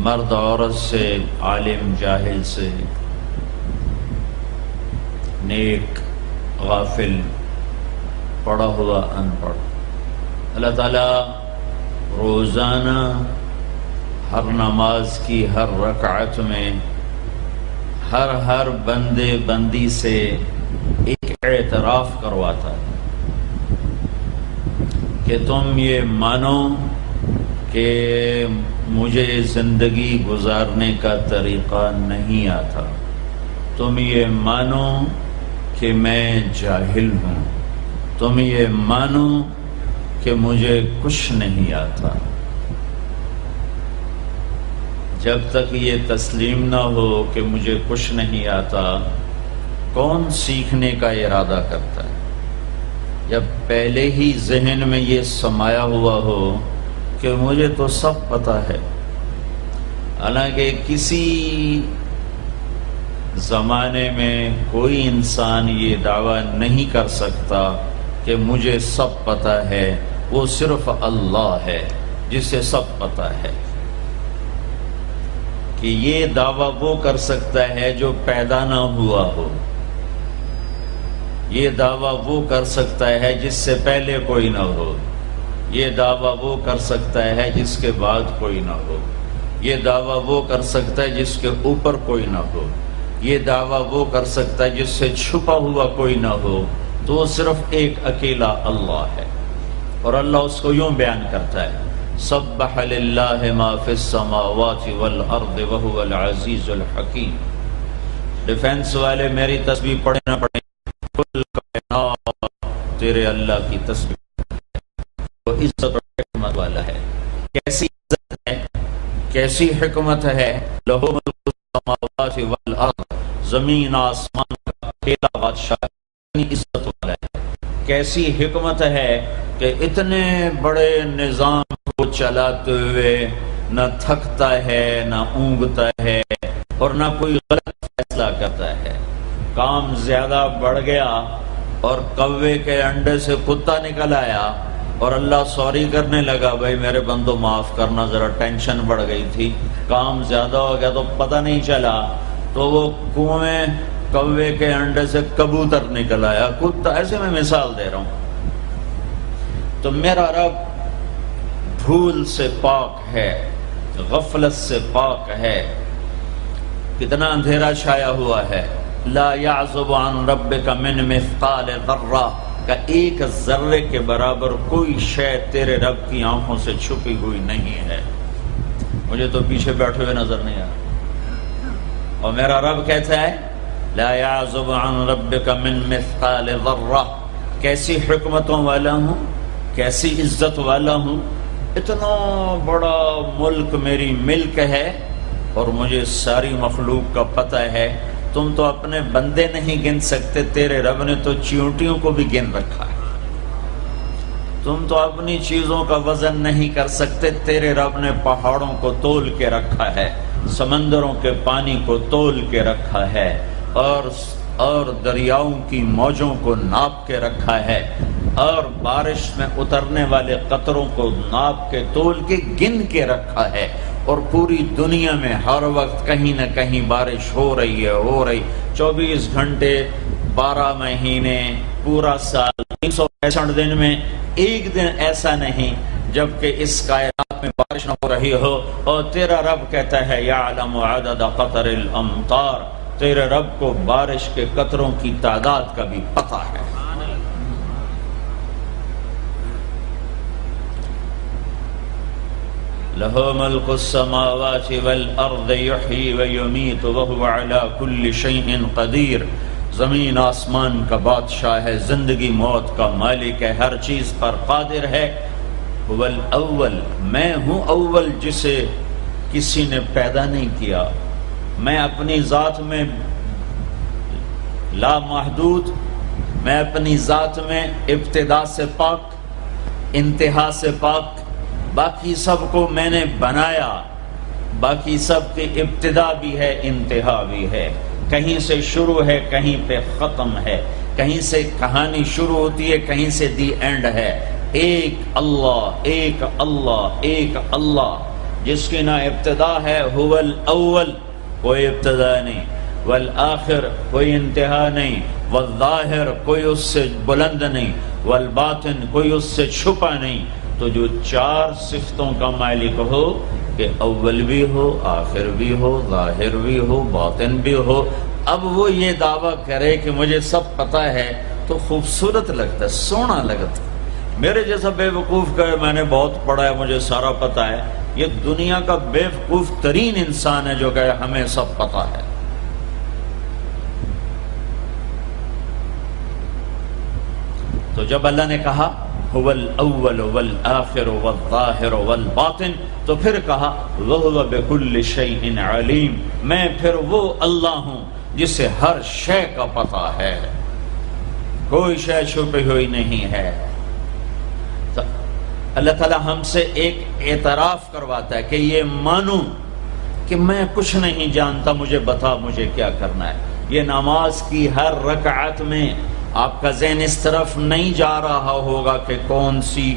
مرد عورت سے، عالم جاہل سے، نیک غافل، پڑھا ہوا ان پڑھ، اللہ تعالیٰ روزانہ ہر نماز کی ہر رکعت میں ہر بندے بندی سے ایک اعتراف کرواتا ہے کہ تم یہ مانو کہ مجھے زندگی گزارنے کا طریقہ نہیں آتا، تم یہ مانو کہ میں جاہل ہوں، تم یہ مانو کہ مجھے کچھ نہیں آتا۔ جب تک یہ تسلیم نہ ہو کہ مجھے کچھ نہیں آتا، کون سیکھنے کا ارادہ کرتا ہے؟ جب پہلے ہی ذہن میں یہ سمایا ہوا ہو کہ مجھے تو سب پتہ ہے، حالانکہ کسی زمانے میں کوئی انسان یہ دعویٰ نہیں کر سکتا کہ مجھے سب پتہ ہے، وہ صرف اللہ ہے جسے سب پتہ ہے۔ کہ یہ دعویٰ وہ کر سکتا ہے جو پیدا نہ ہوا ہو، یہ دعویٰ وہ کر سکتا ہے جس سے پہلے کوئی نہ ہو، یہ دعویٰ وہ کر سکتا ہے جس کے بعد کوئی نہ ہو، یہ دعویٰ وہ کر سکتا ہے جس کے اوپر کوئی نہ ہو، یہ دعویٰ وہ کر سکتا ہے جس سے چھپا ہوا کوئی نہ ہو، تو وہ صرف ایک اکیلا اللہ ہے۔ اور اللہ اس کو یوں بیان کرتا ہے، سبح للہ ما فی السماوات والارض وہو العزیز الحکیم۔ ڈیفنس والے میری تسبیح پڑھیں نہ پڑھیں، کل کائنات تیرے اللہ کی تسبیح، وہ عزت اور حکمت والا ہے۔ کیسی عزت ہے، کیسی حکمت ہے؟ لہو ملک السماوات والارض، زمین آسمان کا اکیلا بادشاہ اتنی عزت والا ہے۔ کیسی حکمت ہے کہ اتنے بڑے نظام کو چلاتے ہوئے نہ تھکتا ہے، نہ اونگتا ہے، اور نہ کوئی غلط فیصلہ کرتا ہے۔ کام زیادہ بڑھ گیا اور کوے کے انڈے سے کتا نکل آیا اور اللہ سوری کرنے لگا، بھائی میرے بندو معاف کرنا، ذرا ٹینشن بڑھ گئی تھی، کام زیادہ ہو گیا تو پتہ نہیں چلا، تو وہ کنویں کوے کے انڈے سے کبوتر نکل آیا، کتا، ایسے میں مثال دے رہا ہوں۔ تو میرا رب بھول سے پاک ہے، غفلت سے پاک ہے۔ کتنا اندھیرا چھایا ہوا ہے، لا يعزب عن ربك من مثقال ذرہ کا ایک ذرے کے برابر کوئی شے تیرے رب کی آنکھوں سے چھپی ہوئی نہیں ہے۔ مجھے تو پیچھے بیٹھے ہوئے نظر نہیں آ رہا، اور میرا رب کہتا ہے لا يعزب عن ربك من مثقال ذرہ۔ کیسی حکمتوں والا ہوں، کیسی عزت والا ہوں، اتنا بڑا ملک میری ملک ہے اور مجھے ساری مخلوق کا پتہ ہے۔ تم تو اپنے بندے نہیں گن سکتے، تیرے رب نے تو چیونٹیوں کو بھی گن رکھا ہے۔ تم تو اپنی چیزوں کا وزن نہیں کر سکتے، تیرے رب نے پہاڑوں کو تول کے رکھا ہے، سمندروں کے پانی کو تول کے رکھا ہے، اور دریاؤں کی موجوں کو ناپ کے رکھا ہے، اور بارش میں اترنے والے قطروں کو ناپ کے تول کے گن کے رکھا ہے، اور پوری دنیا میں ہر وقت کہیں نہ کہیں بارش ہو رہی ہے، 24 گھنٹے، 12 مہینے، پورا سال، 365 دن میں ایک دن ایسا نہیں جبکہ اس کائنات میں بارش نہ ہو رہی ہو۔ اور تیرا رب کہتا ہے یعلم عدد قطر الامطار، تیرے رب کو بارش کے قطروں کی تعداد کا بھی پتہ ہے۔ لہو ملک السماوات والارض یحیی ویمیت وہو علی کل شیء قدیر۔ زمین آسمان کا بادشاہ ہے، زندگی موت کا مالک ہے، ہر چیز پر قادر ہے۔ هو الاول، میں ہوں اول جسے کسی نے پیدا نہیں کیا۔ میں اپنی ذات میں لا محدود، میں اپنی ذات میں ابتدا سے پاک، انتہا سے پاک، باقی سب کو میں نے بنایا، باقی سب کی ابتدا بھی ہے، انتہا بھی ہے، کہیں سے شروع ہے، کہیں پہ ختم ہے، کہیں سے کہانی شروع ہوتی ہے، کہیں سے دی اینڈ ہے۔ ایک اللہ، ایک اللہ، ایک اللہ، جس کی نہ ابتدا ہے، هو الاول کوئی ابتدا نہیں، والآخر کوئی انتہا نہیں، والظاہر کوئی اس سے بلند نہیں، والباطن کوئی اس سے چھپا نہیں۔ تو جو چار صفتوں کا مالک ہو کہ اول بھی ہو، آخر بھی ہو، ظاہر بھی ہو، باطن بھی ہو، اب وہ یہ دعویٰ کرے کہ مجھے سب پتہ ہے تو خوبصورت لگتا ہے، سونا لگتا ہے۔ میرے جیسا بے وقوف کہے میں نے بہت پڑھا ہے، مجھے سارا پتہ ہے، یہ دنیا کا بے وقوف ترین انسان ہے جو کہے ہمیں سب پتہ ہے۔ تو جب اللہ نے کہا هو الاول والآخر والظاہر والباطن، تو پھر کہا وَهُوَ بِكُلِّ شَيْءٍ عَلِيمٌ، میں پھر وہ اللہ ہوں جسے ہر شے کا پتہ ہے، کوئی شے چھپی ہوئی نہیں ہے۔ تو اللہ تعالی ہم سے ایک اعتراف کرواتا ہے کہ یہ مانو کہ میں کچھ نہیں جانتا، مجھے بتا مجھے کیا کرنا ہے۔ یہ نماز کی ہر رکعت میں آپ کا ذہن اس طرف نہیں جا رہا ہوگا کہ کون سی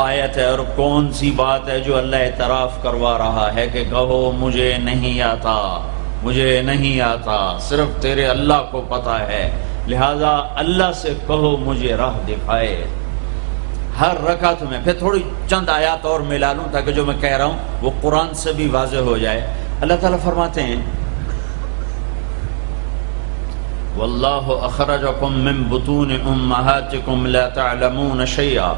آیت ہے اور کون سی بات ہے جو اللہ اعتراف کروا رہا ہے کہ کہو مجھے نہیں آتا، مجھے نہیں آتا، صرف تیرے اللہ کو پتہ ہے، لہذا اللہ سے کہو مجھے راہ دکھائے۔ ہر رکعت میں پھر تھوڑی چند آیات اور ملا لوں تاکہ جو میں کہہ رہا ہوں وہ قرآن سے بھی واضح ہو جائے۔ اللہ تعالیٰ فرماتے ہیں واللہ اخرجکم من بطون امہاتکم لا تعلمون شیئا،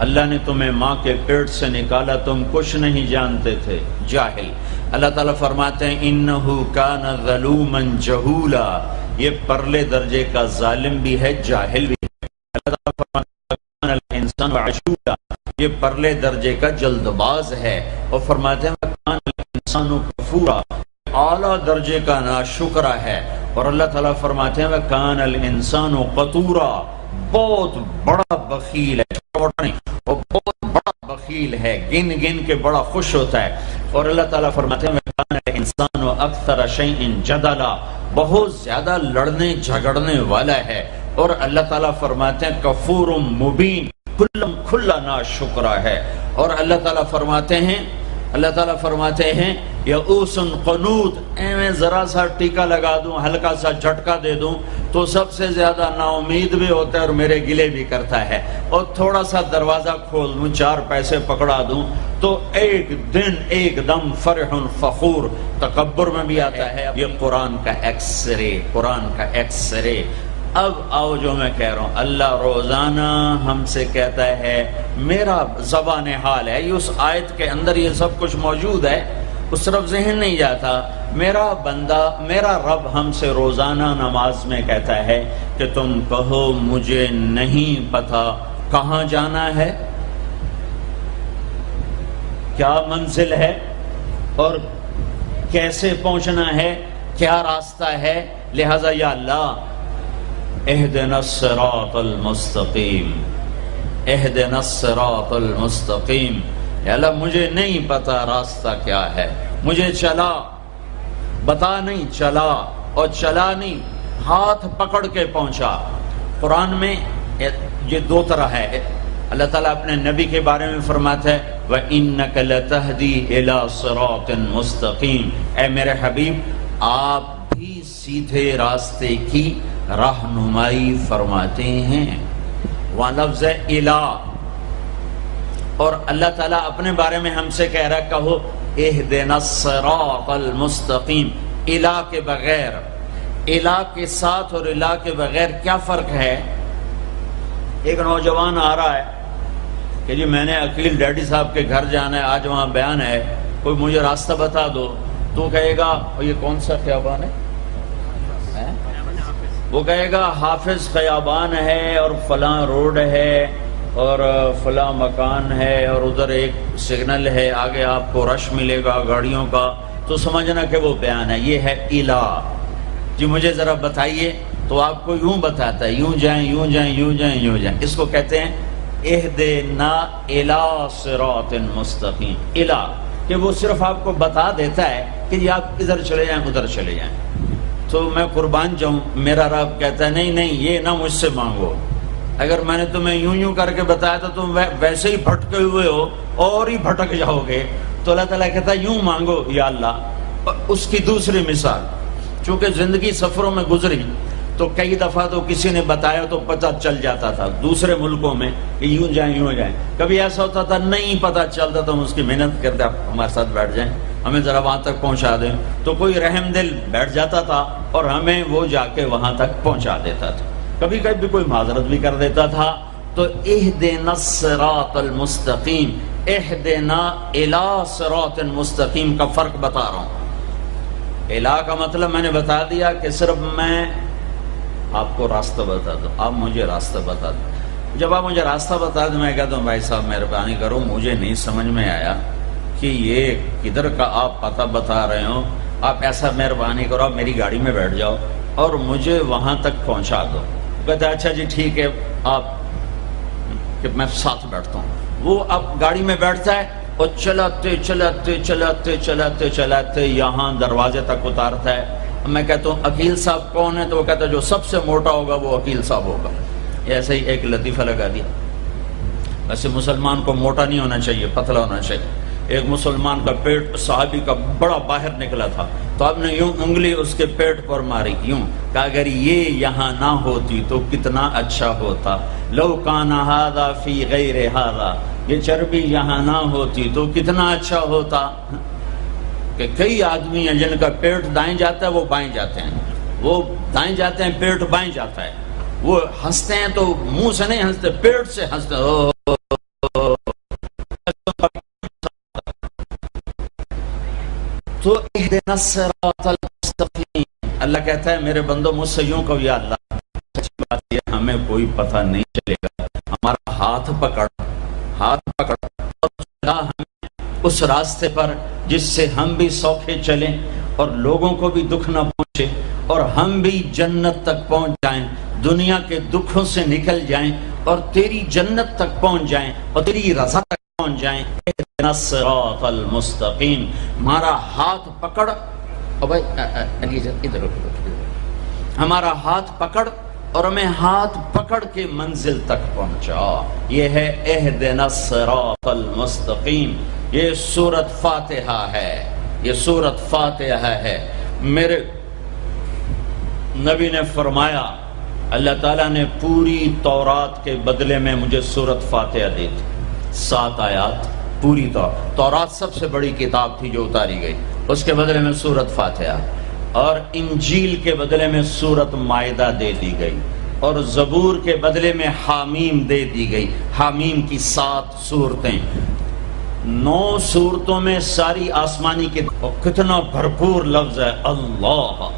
اللہ نے تمہیں ماں کے پیٹ سے نکالا، تم کچھ نہیں جانتے تھے، جاہل۔ اللہ تعالیٰ فرماتے ہیں انہو کان ظلوما جہولا، یہ پرلے درجے کا ظالم بھی ہے، جاہل بھی ہے۔ اللہ تعالیٰ فرماتے ہیں کان الانسان عجولا، یہ پرلے درجے کا جلد باز ہے، اور فرماتے ہیں کان الانسان کفورا، اعلیٰ درجے کا ناشکرہ ہے۔ اور اللہ تعالیٰ فرماتے ہیں وَكَانَ الْإِنسَانُ قَتُورًا، بہت بڑا بخیل ہے، چھوٹا نہیں، وہ بہت بڑا بخیل ہے، گن گن کے بڑا خوش ہوتا ہے۔ اور اللہ تعالیٰ فرماتے ہیں وَكَانَ الْإِنسَانُ أَكْثَرَ شَيْءٍ جَدَلًا، بہت زیادہ لڑنے جھگڑنے والا ہے۔ اور اللہ تعالیٰ فرماتے ہیں کفور مبین، کھلا ناشکرہ ہے۔ اور اللہ تعالیٰ فرماتے ہیں یئوس قنوط، میں ذرا سا ٹیکا لگا دوں، ہلکا سا جھٹکا دے دوں تو سب سے زیادہ نا امید بھی ہوتا ہے اور میرے گلے بھی کرتا ہے، اور تھوڑا سا دروازہ کھول دوں، چار پیسے پکڑا دوں تو ایک دن ایک دم فرح فخور، تکبر میں بھی آتا ہے۔ یہ قرآن کا ایکس رے، قرآن کا ایکس رے۔ اب آؤ جو میں کہہ رہا ہوں، اللہ روزانہ ہم سے کہتا ہے، میرا زبان حال ہے، یہ اس آیت کے اندر یہ سب کچھ موجود ہے، اس طرف ذہن نہیں جاتا۔ میرا بندہ، میرا رب ہم سے روزانہ نماز میں کہتا ہے کہ تم کہو مجھے نہیں پتا کہاں جانا ہے، کیا منزل ہے اور کیسے پہنچنا ہے، کیا راستہ ہے، لہذا یا اللہ اہدنا الصراط المستقیم، اہدنا الصراط المستقیم، یا اللہ مجھے نہیں پتا راستہ کیا ہے، مجھے چلا بتا نہیں، چلا اور چلا نہیں، ہاتھ پکڑ کے پہنچا۔ قرآن میں یہ دو طرح ہے، اللہ تعالیٰ اپنے نبی کے بارے میں فرماتا ہے وَإِنَّكَ لَتَهْدِي إِلَى صِرَاطٍ مُسْتَقِيمٍ، اے میرے حبیب آپ بھی سیدھے راستے کی رہنمائی فرماتے ہیں۔ وہاں لفظ ہے الہ، اور اللہ تعالیٰ اپنے بارے میں ہم سے کہہ رہا ہے کہو اہدنا الصراط المستقیم، الہ کے بغیر، الہ کے ساتھ اور الہ کے بغیر کیا فرق ہے؟ ایک نوجوان آ رہا ہے کہ جی میں نے عقیل ڈیڈی صاحب کے گھر جانا ہے، آج وہاں بیان ہے، کوئی مجھے راستہ بتا دو، تو کہے گا یہ کون سا خیابان ہے؟ وہ کہے گا حافظ خیابان ہے اور فلاں روڈ ہے اور فلاں مکان ہے اور ادھر ایک سگنل ہے، آگے آپ کو رش ملے گا گاڑیوں کا، تو سمجھنا کہ وہ بیان ہے، یہ ہے الہ۔ جی مجھے ذرا بتائیے، تو آپ کو یوں بتاتا ہے، یوں جائیں یوں جائیں یوں جائیں یوں جائیں، اس کو کہتے ہیں اہدنا الی صراط مستقیم، الہ، کہ وہ صرف آپ کو بتا دیتا ہے کہ جی آپ ادھر چلے جائیں ادھر چلے جائیں۔ تو میں قربان جاؤں، میرا رب کہتا ہے نہیں نہیں یہ نہ مجھ سے مانگو، اگر میں نے تمہیں یوں یوں کر کے بتایا تو تم ویسے ہی بھٹکے ہوئے ہو اور ہی بھٹک جاؤ گے، تو اللہ تعالیٰ کہتا ہے یوں مانگو یا اللہ. اس کی دوسری مثال، چونکہ زندگی سفروں میں گزری تو کئی دفعہ تو کسی نے بتایا تو پتہ چل جاتا تھا دوسرے ملکوں میں کہ یوں جائیں یوں جائیں. کبھی ایسا ہوتا تھا نہیں پتہ چلتا تو ہم اس کی محنت کرتے آپ ہمارے ساتھ بیٹھ جائیں، ہمیں ذرا وہاں تک پہنچا دیں. تو کوئی رحم دل بیٹھ جاتا تھا اور ہمیں وہ جا کے وہاں تک پہنچا دیتا تھا. کبھی کبھی کوئی معذرت بھی کر دیتا تھا. تو اہدنا الصراط المستقیم، اہدنا الی صراط مستقیم کا فرق بتا رہا ہوں. الہ کا مطلب میں نے بتا دیا کہ صرف میں آپ کو راستہ بتا دوں، آپ مجھے راستہ بتا دیں. جب آپ مجھے راستہ بتا دیں میں کہتا ہوں بھائی صاحب مہربانی کرو مجھے نہیں سمجھ میں آیا کہ یہ کدھر کا آپ پتہ بتا رہے ہو، آپ ایسا مہربانی کرو آپ میری گاڑی میں بیٹھ جاؤ اور مجھے وہاں تک پہنچا دو. کہتا ہے اچھا جی ٹھیک ہے آپ کہ میں ساتھ بیٹھتا ہوں. وہ اب گاڑی میں بیٹھتا ہے اور چلاتے چلاتے چلاتے چلاتے چلاتے یہاں دروازے تک اتارتا ہے. میں کہتا ہوں عقیل صاحب کون ہے؟ تو وہ کہتا ہے جو سب سے موٹا ہوگا وہ عقیل صاحب ہوگا. ایسے ہی ایک لطیفہ لگا دیا. ویسے مسلمان کو موٹا نہیں ہونا چاہیے، پتلا ہونا چاہیے. ایک مسلمان کا پیٹ صحابی کا بڑا باہر نکلا تھا تو آپ نے یوں انگلی اس کے پیٹ پر ماری، یوں کہ اگر یہ یہاں نہ ہوتی تو کتنا اچھا ہوتا. لو کان ھذا فی غیر ھذا، یہ چربی یہاں نہ ہوتی تو کتنا اچھا ہوتا. کہ کئی آدمی ہیں جن کا پیٹ دائیں جاتا ہے وہ بائیں جاتے ہیں، وہ دائیں جاتے ہیں پیٹ بائیں جاتا ہے. وہ ہنستے ہیں تو منہ سے نہیں ہنستے، پیٹ سے ہنستے ہیں. تو اہدنا الصراط المستقیم، اللہ کہتا ہے میرے بندو مجھ سے یوں کہو یا اللہ سچی بات یہ ہمیں کوئی پتہ نہیں چلے گا، ہمارا ہاتھ پکڑ اور چلا ہمیں اس راستے پر جس سے ہم بھی سوکھے چلیں اور لوگوں کو بھی دکھ نہ پہنچے اور ہم بھی جنت تک پہنچ جائیں، دنیا کے دکھوں سے نکل جائیں اور تیری جنت تک پہنچ جائیں اور تیری رضا تک پہنچ جائیں. اہدنا الصراط المستقیم، ہمارا ہاتھ پکڑ. اور بھائی ادھر ہمارا ہاتھ پکڑ اور ہمیں ہاتھ پکڑ کے منزل تک پہنچا. یہ ہے اہدنا الصراط المستقیم. یہ سورۃ فاتحہ ہے، یہ سورۃ فاتحہ ہے. میرے نبی نے فرمایا اللہ تعالیٰ نے پوری تورات کے بدلے میں مجھے سورۃ فاتحہ دی تھی. 7 آیات پوری تورات سب سے بڑی کتاب تھی جو اتاری گئی، اس کے بدلے میں سورۃ فاتحہ. اور انجیل کے بدلے میں سورۃ مائدہ دے دی گئی اور زبور کے بدلے میں حامیم دے دی گئی. حامیم کی 7 صورتیں، 9 صورتوں میں ساری آسمانی کی. کتنا بھرپور لفظ ہے اللہ.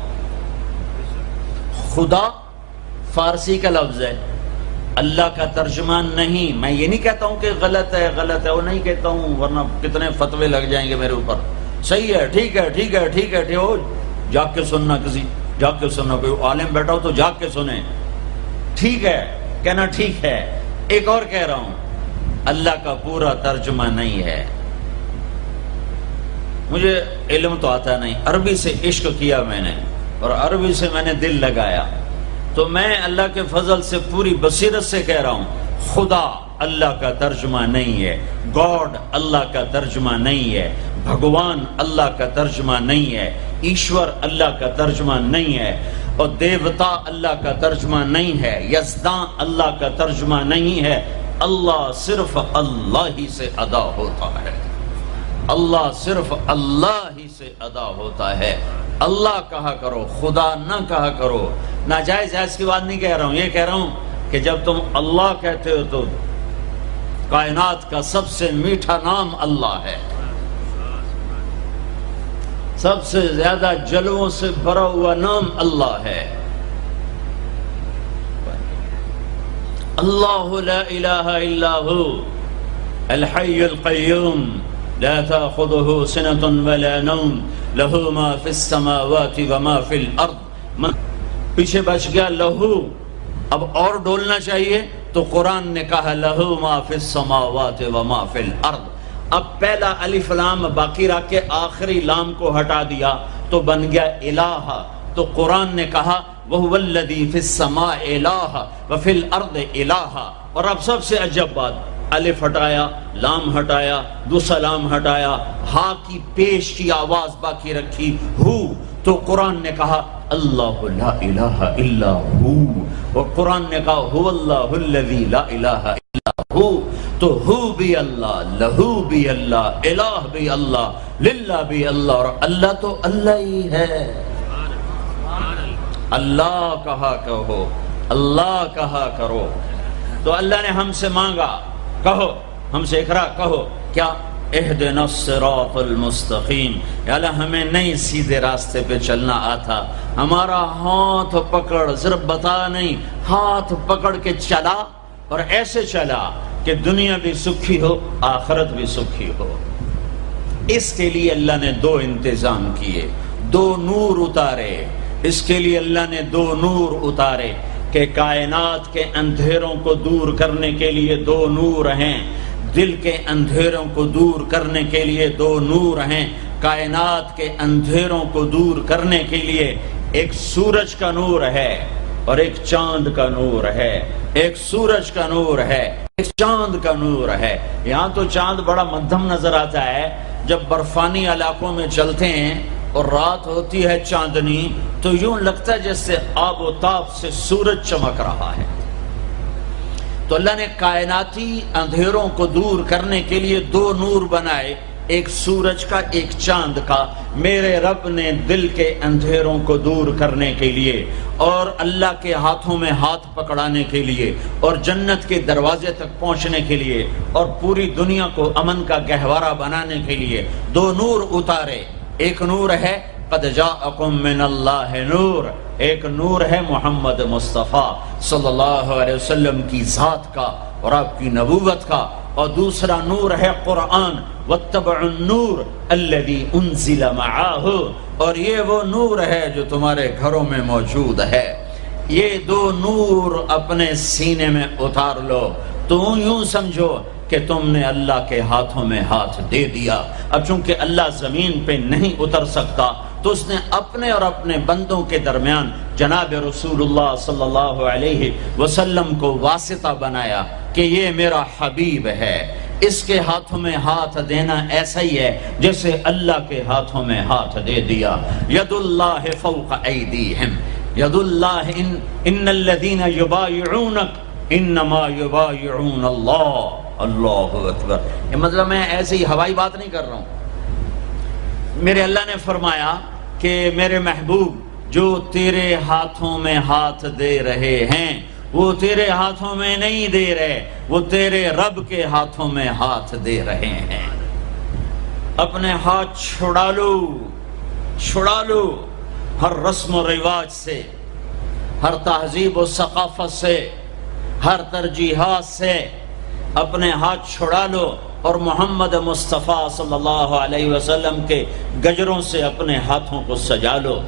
خدا فارسی کا لفظ ہے، اللہ کا ترجمہ نہیں. میں یہ نہیں کہتا ہوں کہ غلط ہے غلط ہے، وہ نہیں کہتا ہوں ورنہ کتنے فتوے لگ جائیں گے میرے اوپر. صحیح ہے، ٹھیک ہے ٹھیک ہے ٹھیک ہے ٹھیک ہو، جاگ کے سننا، کسی جاگ کے سننا، کوئی عالم بیٹھا ہو تو جاگ کے سنیں. ٹھیک ہے کہنا ٹھیک ہے. ایک اور کہہ رہا ہوں اللہ کا پورا ترجمہ نہیں ہے. مجھے علم تو آتا نہیں، عربی سے عشق کیا میں نے اور عربی سے میں نے دل لگایا، تو میں اللہ کے فضل سے پوری بصیرت سے کہہ رہا ہوں خدا اللہ کا ترجمہ نہیں ہے، گاڈ اللہ کا ترجمہ نہیں ہے، بھگوان اللہ کا ترجمہ نہیں ہے، ایشور اللہ کا ترجمہ نہیں ہے، اور دیوتا اللہ کا ترجمہ نہیں ہے، یزداں اللہ کا ترجمہ نہیں ہے. اللہ صرف اللہ ہی سے ادا ہوتا ہے، اللہ صرف اللہ ہی سے ادا ہوتا ہے. اللہ کہا کرو، خدا نہ کہا کرو. ناجائز جائز کی بات نہیں کہہ رہا ہوں، یہ کہہ رہا ہوں کہ جب تم اللہ کہتے ہو تو کائنات کا سب سے میٹھا نام اللہ ہے، سب سے زیادہ جلووں سے بھرا ہوا نام اللہ ہے. اللہ لا الہ الا هو الحی القیوم لا تأخذه سنة ولا نوم له ما في السماوات وما في الارض. پیچھے بچ گیا لہو، اب اور ڈولنا چاہیے تو قرآن نے کہا لہو ما فی السماوات وما فی الارض. اب پہلا الف لام باقی رکھ کے آخری لام کو ہٹا دیا تو بن گیا الہ. تو قرآن نے کہا وَهُوَ الَّذِي فِي السَّمَاءِ إِلَٰهَ وَفِي الْأَرْضِ إِلَٰهَ. اور اب سب سے عجب بات، الف ہٹایا، لام ہٹایا، دوسرا لام ہٹایا، ہا کی پیش کی آواز باقی رکھی، ہو، تو قرآن نے کہا اللہ لا الہ الا ہو، اور قرآن نے کہا هو اللہ الذی لا الہ الا ہو، تو ہو بھی اللہ، لہو بھی اللہ، الہ بھی اللہ، للہ بھی اللہ، اور اللہ تو اللہ ہی ہے۔ اللہ کہا کہو، اللہ کہا کرو۔ تو اللہ نے ہم سے مانگا، کہو، ہم سے اقرا کہو، کیا؟ اہدنا الصراط المستقیم، یا اللہ ہمیں نہیں سیدھے راستے پہ چلنا آتا، ہمارا ہاتھ پکڑ، صرف بتا نہیں، ہاتھ پکڑ کے چلا، اور ایسے چلا کہ دنیا بھی سکھی ہو، آخرت بھی سکھی ہو۔ اس کے لیے اللہ نے دو انتظام کیے، دو نور اتارے، اس کے لیے اللہ نے دو نور اتارے کہ کائنات کے اندھیروں کو دور کرنے کے لیے دو نور ہیں، دل کے اندھیروں کو دور کرنے کے لیے دو نور ہیں، کائنات کے اندھیروں کو دور کرنے کے لیے ایک سورج کا نور ہے اور ایک چاند کا نور ہے، ایک سورج کا نور ہے، ایک چاند کا نور ہے۔ یہاں تو چاند بڑا مدھم نظر آتا ہے، جب برفانی علاقوں میں چلتے ہیں اور رات ہوتی ہے چاندنی تو یوں لگتا ہے جیسے آب و تاب سے سورج چمک رہا ہے۔ تو اللہ نے کائناتی اندھیروں کو دور کرنے کے لیے دو نور بنائے، ایک سورج کا، ایک چاند کا۔ میرے رب نے دل کے اندھیروں کو دور کرنے کے لیے اور اللہ کے ہاتھوں میں ہاتھ پکڑانے کے لیے اور جنت کے دروازے تک پہنچنے کے لیے اور پوری دنیا کو امن کا گہوارہ بنانے کے لیے دو نور اتارے۔ ایک نور ہے قد جاءکم من اللہ نور، ایک نور ہے محمد مصطفیٰ صلی اللہ علیہ وسلم کی ذات کا اور آپ کی نبوت کا، اور دوسرا نور ہے قرآن، واتبعوا النور الذی انزل معہ، اور یہ وہ نور ہے جو تمہارے گھروں میں موجود ہے۔ یہ دو نور اپنے سینے میں اتار لو، تو یوں سمجھو کہ تم نے اللہ کے ہاتھوں میں ہاتھ دے دیا۔ اب چونکہ اللہ زمین پہ نہیں اتر سکتا تو اس نے اپنے اور اپنے بندوں کے درمیان جناب رسول اللہ صلی اللہ علیہ وسلم کو واسطہ بنایا کہ یہ میرا حبیب ہے، اس کے ہاتھوں میں ہاتھ دینا ایسا ہی ہے جیسے اللہ کے ہاتھوں میں ہاتھ دے دیا۔ ید اللہ فوق ایدیہم، ید اللہ ان الذین یبایعونک انما یبایعون اللہ۔ اللہ اکبر۔ یہ مطلب میں ایسی ہوائی بات نہیں کر رہا ہوں، میرے اللہ نے فرمایا کہ میرے محبوب جو تیرے ہاتھوں میں ہاتھ دے رہے ہیں وہ تیرے ہاتھوں میں نہیں دے رہے، وہ تیرے رب کے ہاتھوں میں ہاتھ دے رہے ہیں۔ اپنے ہاتھ چھڑا لو، چھڑا لو، ہر رسم و رواج سے، ہر تہذیب و ثقافت سے، ہر ترجیحات سے اپنے ہاتھ چھڑا لو اور محمد مصطفیٰ صلی اللہ علیہ وسلم کے گجروں سے اپنے ہاتھوں کو سجا لو،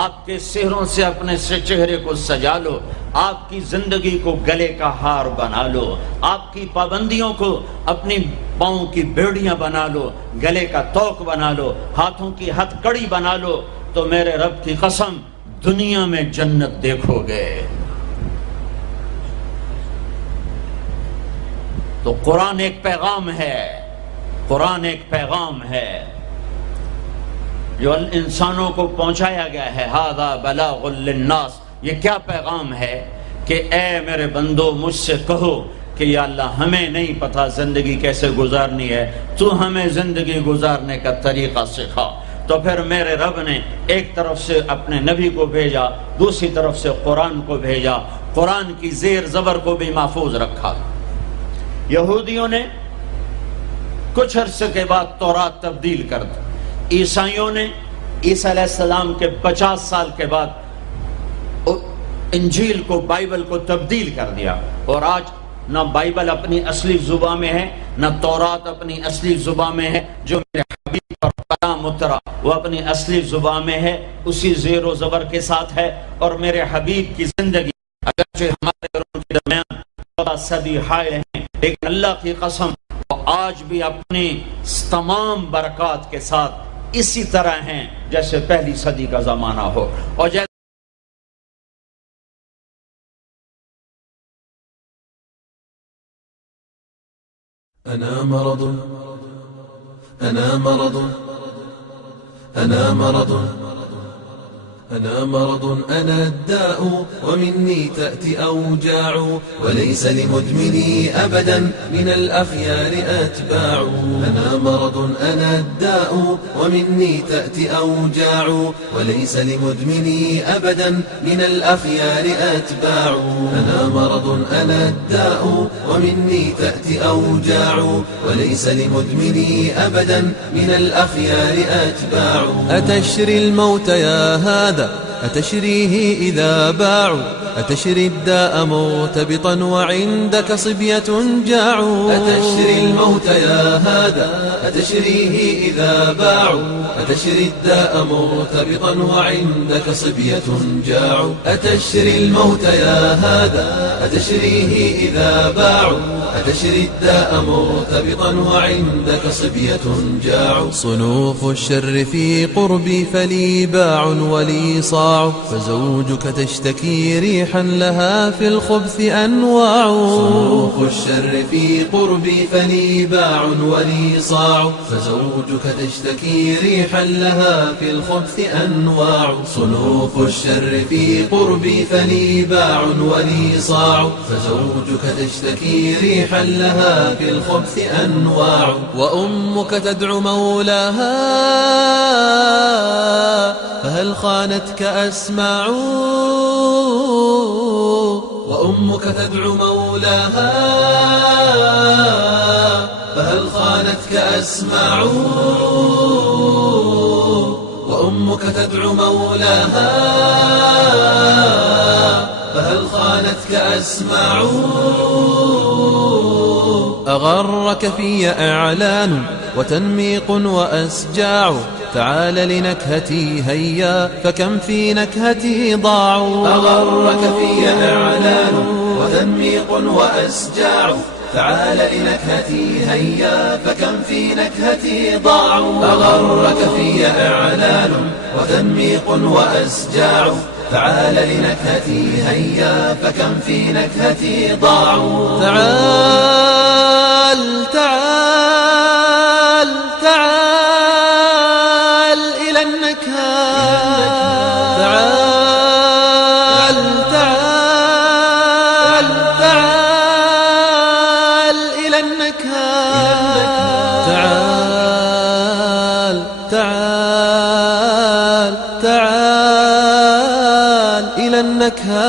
آپ کے سہروں سے اپنے چہرے کو سجا لو، آپ کی زندگی کو گلے کا ہار بنا لو، آپ کی پابندیوں کو اپنی پاؤں کی بیڑیاں بنا لو، گلے کا توق بنا لو، ہاتھوں کی ہتھ کڑی بنا لو، تو میرے رب کی قسم دنیا میں جنت دیکھو گے۔ تو قرآن ایک پیغام ہے، قرآن ایک پیغام ہے جو انسانوں کو پہنچایا گیا ہے۔ ھذا بلاغ للناس، یہ کیا پیغام ہے کہ اے میرے بندو مجھ سے کہو کہ یا اللہ ہمیں نہیں پتہ زندگی کیسے گزارنی ہے، تو ہمیں زندگی گزارنے کا طریقہ سکھا۔ تو پھر میرے رب نے ایک طرف سے اپنے نبی کو بھیجا، دوسری طرف سے قرآن کو بھیجا، قرآن کی زیر زبر کو بھی محفوظ رکھا۔ یہودیوں نے کچھ عرصے کے بعد تورات تبدیل کر دی، عیسائیوں نے عیسیٰ علیہ السلام کے 50 سال کے بعد انجیل کو، بائبل کو تبدیل کر دیا، اور آج نہ بائبل اپنی اصلی زبان میں ہے، نہ تورات اپنی اصلی زبان میں ہے، جو میرے حبیب پر کلام اترا وہ اپنی اصلی زبان میں ہے، اسی زیر و زبر کے ساتھ ہے، اور میرے حبیب کی زندگی اگرچہ ہمارے اور ان کے درمیان 14 صدی حائل ہیں، لیکن اللہ کی قسم وہ آج بھی اپنی تمام برکات کے ساتھ اسی طرح ہیں جیسے پہلی صدی کا زمانہ ہو، اور جیسے أنا مرض، أنا مرض، أنا مرض، أنا مرض، أنا الداء ومني تأتي أوجاع، وليس لمدمني أبدا من الأخيار أتباع. أنا مرض، أنا الداء ومني تأتي أوجاع، وليس لمدمني أبدا من الأخيار أتباع. أنا مرض، أنا الداء ومني تأتي أوجاع، وليس لمدمني أبدا من الأخيار أتباع. أتشري الموت يا هذا، أتشريه إذا باعوا، أتشري الداء مرتبطا وعندك صبية جاعوا. أتشري الموت يا هذا، أتشريه إذا باعوا، أتشري الداء مرتبطا وعندك صبية جاعوا. أتشري الموت يا هذا، أتشريه إذا باعوا، أتشري الداء مرتبطا وعندك صبية جاعوا. صنوف الشر في قربي فلي باع ولي صاع، فزوجك تشتكي ريحا لها في الخبث أنواع. صنوف الشر في قربي فلي باع ولي صاع، فزوجك تشتكي ريحا لها في الخبث أنواع. صنوف الشر في قربي فلي باع ولي صاع، فزوجك تشتكي ريحا لها في الخبث أنواع. وأمك تدعو مولاها فهل خانتك أسماع، وأمك تدعو مولاها فهل خانتك أسماع، وأمك تدعو مولاها فهل خانتك أسماع. أغرك في إعلان وتنميق وأسجاع، تعال لنكهتي هيا فكم في نكهتي ضاع. أغرك في إعلان وتنميق وأسجاع، تعال لنكهتي هيا فكم في نكهتي ضاع. أغرك في إعلان وتنميق وأسجاع، تعال لنكهتي هيا فكم في نكهتي ضاع. تعال تعال تعال إلى النكهة، تعال تعال تعال إلى النكهة، تعال تعال تعال إلى النكهة،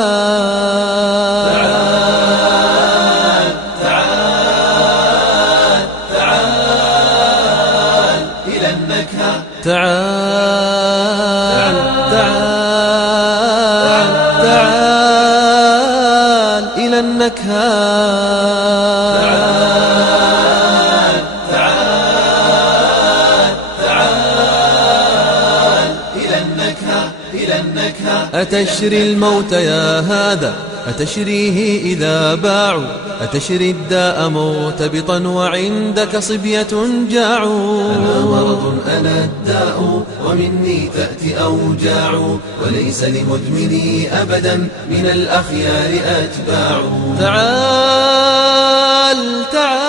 تعال تعال تعال إلى النكهة، تعال تعال تعال إلى النكهة، تعال تعال تعال إلى النكهة، إلى النكهة. أتشري الموت يا هذا، أتشريه إذا باعوا، أتشري الداء مرتبطا وعندك صبية جاعوا. أنا مرض، أنا الداء ومني تأتي أوجاع، وليس لمدمني أبدا من الأخيار أتباع. تعال تعال